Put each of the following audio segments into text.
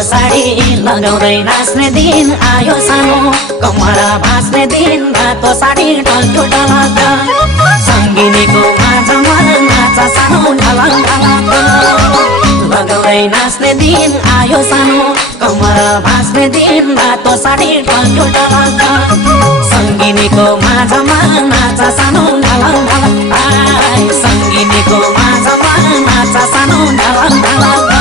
साडी लगाउँदै नाच्ने दिन आयो सानो कमर भाँच्ने दिन रातो साडी ढल्क्यो ढलक्क सङ्गिनीको माझमा नाच सानो ढलक ढलक्क लगाउँदै नाच्ने दिन आयो सानो कमर भाँच्ने दिन रातो साडी ढल्क्यो ढलक्क सङ्गिनीको माझमा नाच सानो ढलक ढलक आइ सङ्गिनीको माझमा नाच सानो ढलक ढलक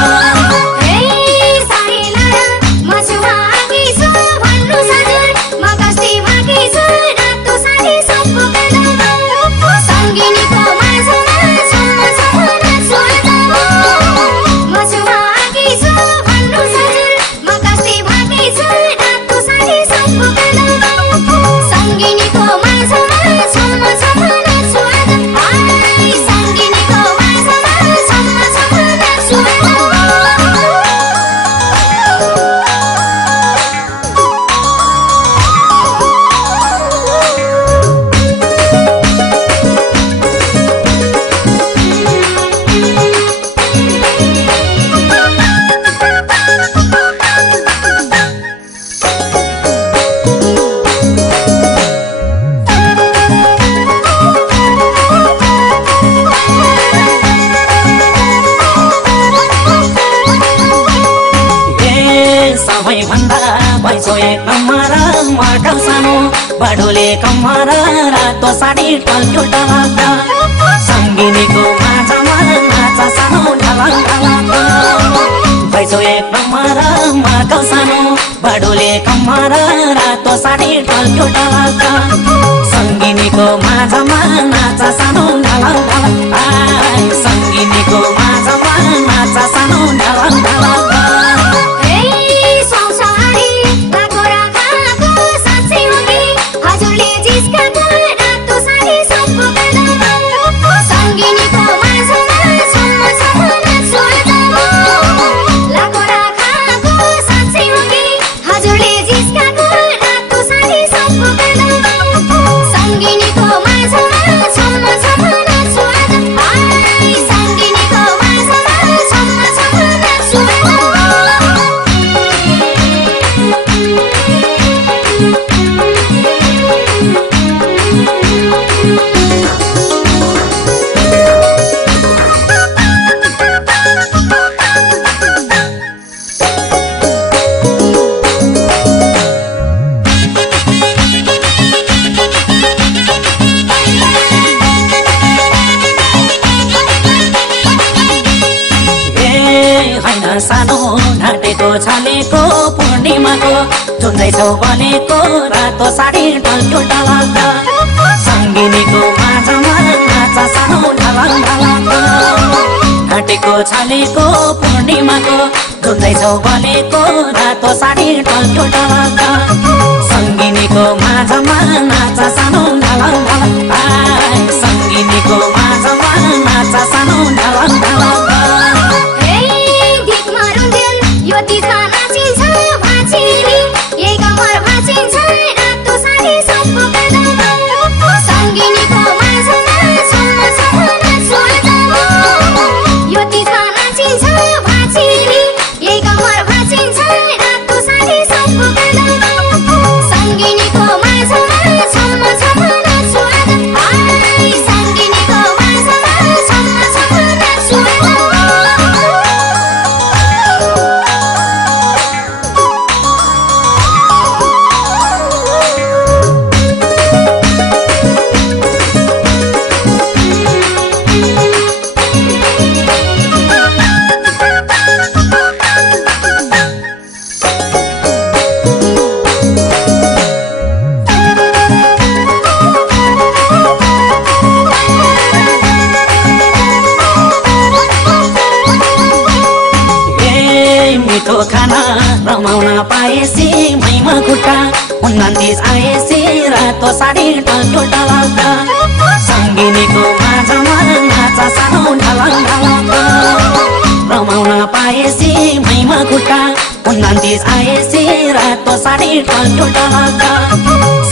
बाडोले कमर रातो साडी ढल्क्यो ढलक्क सङ्गिनीको माझमा नाच सानो ढलक ढलक्क भैसो एक नम्बर माटो सानो बाडोले कमर रातो साडी ढल्क्यो ढलक्क सङ्गिनीको माझमा नाच सानो ढलक ढलक आइ सङ्गिनीको माझमा नाच सानो ढलक ढलक सानो ढाटेको छालेको पूर्णिमाको झुन्दैछौ बनेको रातो साडी ढल्क्यो ढलक्क सङ्गिनीको माझमा नाच सानो ढलक ढलक्क ढाटेको छालेको पूर्णिमाको झुन्दैछौ बनेको रातो साडी ढल्क्यो ढलक्क सङ्गिनीको माझमा नाच सानो ढलक ढलक आइ सङ्गिनीको माझमा नाच सानो ढलक ढलक खाना रमाउन पाएसी मैमा खुट्टा 29 आएसी रातो साडी ढल्क्यो ढलक्क सङ्गिनीको माझमा नाच सानो ढलक ढलक्क रमाउन पाएसी मैमा खुट्टा 29 आएसी रातो साडी ढल्क्यो ढलक्क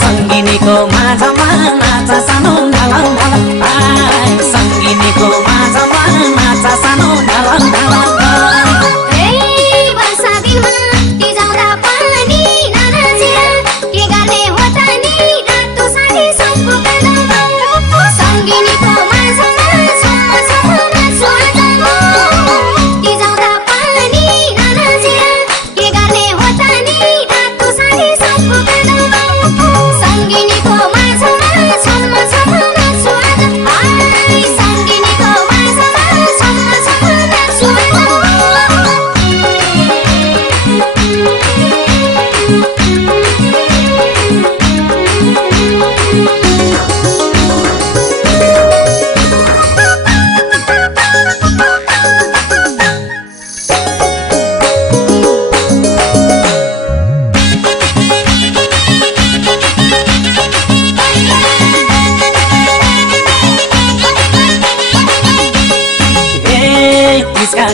सङ्गिनीको माझमा नाच सानो ढलक ढलक आइ सङ्गिनीको माझमा नाच सानो ढलक ढलक वर्षा दिनमा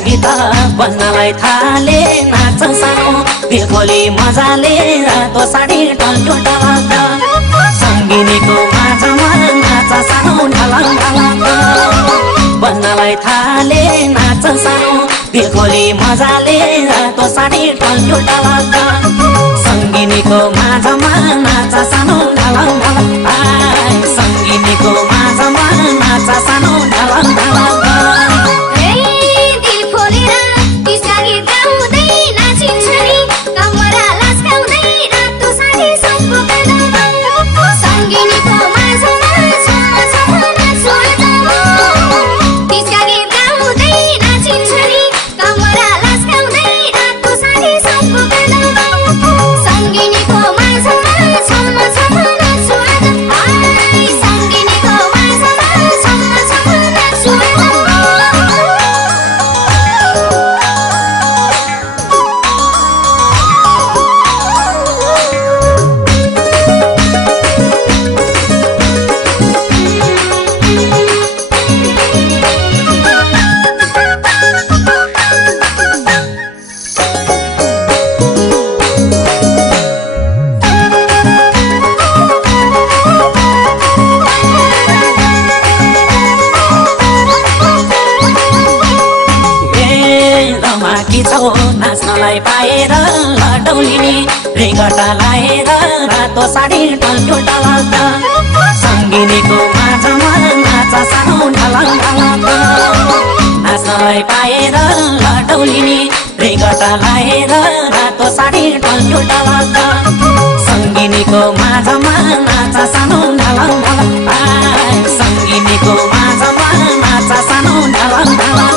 गीत बन्नलाई थाले नाच सानो दिलखोली मजाले रातो साडी टल्टो टलक सङ्गिनीको माझमा नाच सानो ढलक ढलक बन्नलाई थाले नाच सानो दिलखोली मजाले रातो साडी टल्टो टलक सङ्गिनीको माझमा नाच सानो ढलक ढलक सङ्गिनीको माझमा नाच सानो ढलक ढलक नाच्नलाई पाएर लडौलिने रेगटा लाएर रातो साडी टल्टो टलक सङ्गिनीको माझमा नाच सानो ढलक ढलक नाच्नलाई पाएर लडौलिने रेगटा लाएर रातो साडी टल्टो टलक सङ्गिनीको माझमा नाच सानो ढलक ढलक सङ्गिनीको माझमा नाच सानो ढलक ढलक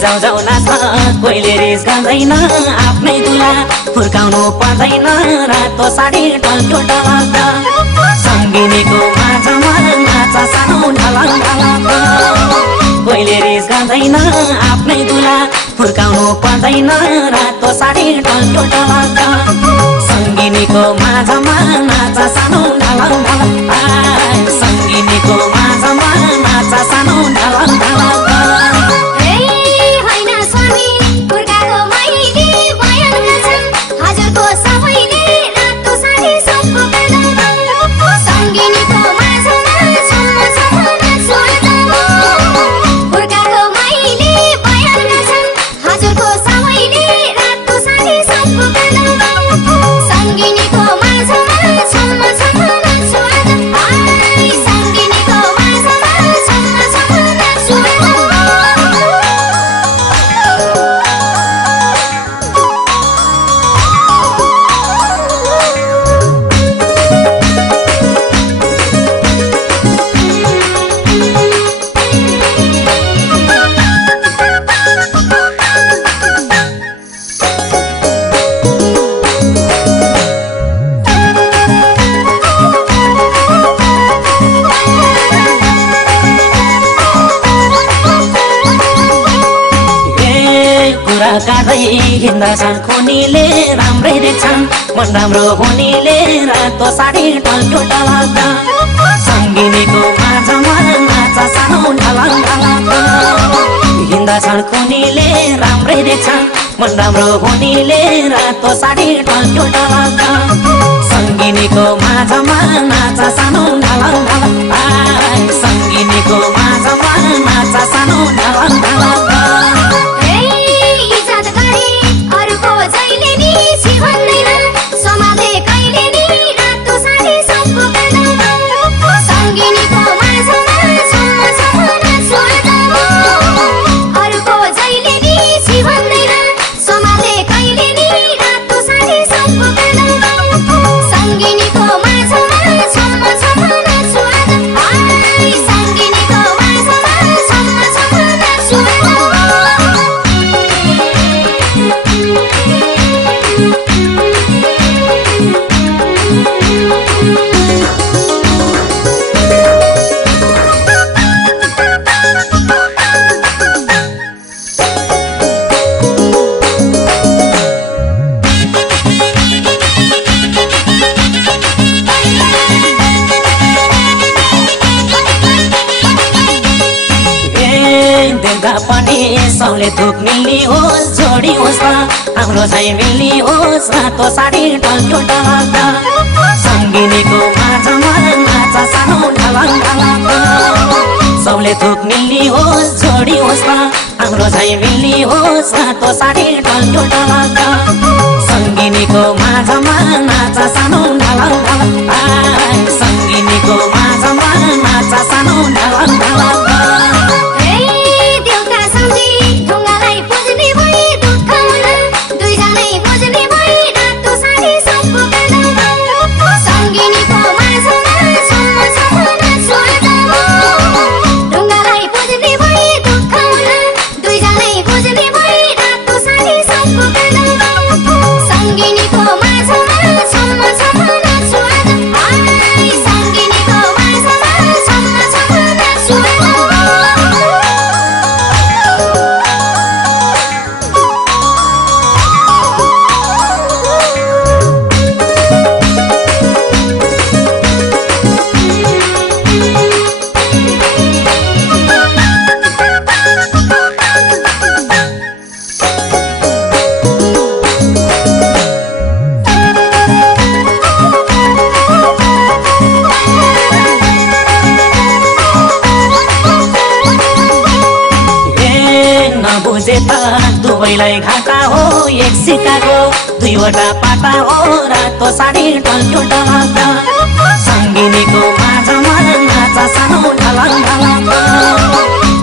जाऊ जाऊ नाच्न कोहीले रिस गर्दैन आफ्नै दुला फुर्काउनु पर्दैन रातो साडी टल्टो टलक सङ्गिनीको माझमा नाच सानो ढलक ढलक कोहीले रिस गर्दैन आफ्नै दुला फुर्काउनु पर्दैन रातो साडी टल्टो टलक सङ्गिनीको माझमा नाच सानो ढलक ढलक सङ्गिनीको माझमा नाच सानो ढलक ढलक काँदै हिँड्दछन् खुनीले राम्रै देख्छन् मन राम्रो हुनेले रातो साडी टल्टो टलक सङ्गिनीको माझमा नाच सानो ढलक ढलक हिँड्दछन् खुनीले राम्रै देख्छन् मन राम्रो हुनेले रातो साडी टल्टो टलक सङ्गिनीको माझमा नाच सानो ढलक ढलक सङ्गिनीको माझमा नाच सानो ढलक ढलक इज्जत गरी पुग्दा पनि सबले थुक मिल्ने होस् जोडी होस् त हाम्रो चाहिँ मिल्ने होस् रातो साडी टल्क्यो टलक्क सङ्गिनीको माझमा नाच सानो ढलक ढलक्क सबले थुक मिल्ने होस् जोडी होस् त हाम्रो चाहिँ मिल्ने होस् रातो साडी टल्क्यो टलक्क सङ्गिनीको माझमा नाच सानो ढलक ढलक सङ्गिनीको माझमा नाच सानो ढलक ढलक दुवैलाई घाटा हो एक सिक्काको दुईवटा पाटा हो रातो साडी टल्क्यो टलक्क सङ्गिनीको माझमा नाच सानो ढलक ढलक्क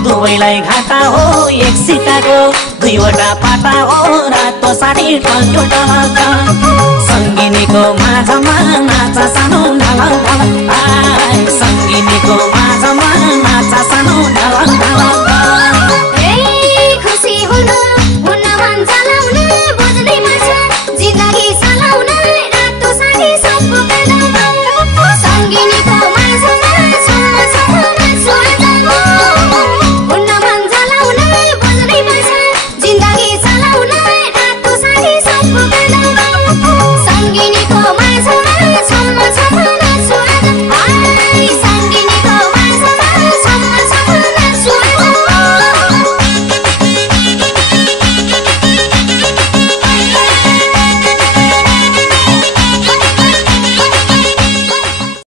दुवैलाई घाटा हो एक सिक्काको दुईवटा पाटा हो रातो साडी टल्क्यो टलक्क सङ्गिनीको माझमा नाच सानो ढलक ढलक सङ्गिनीको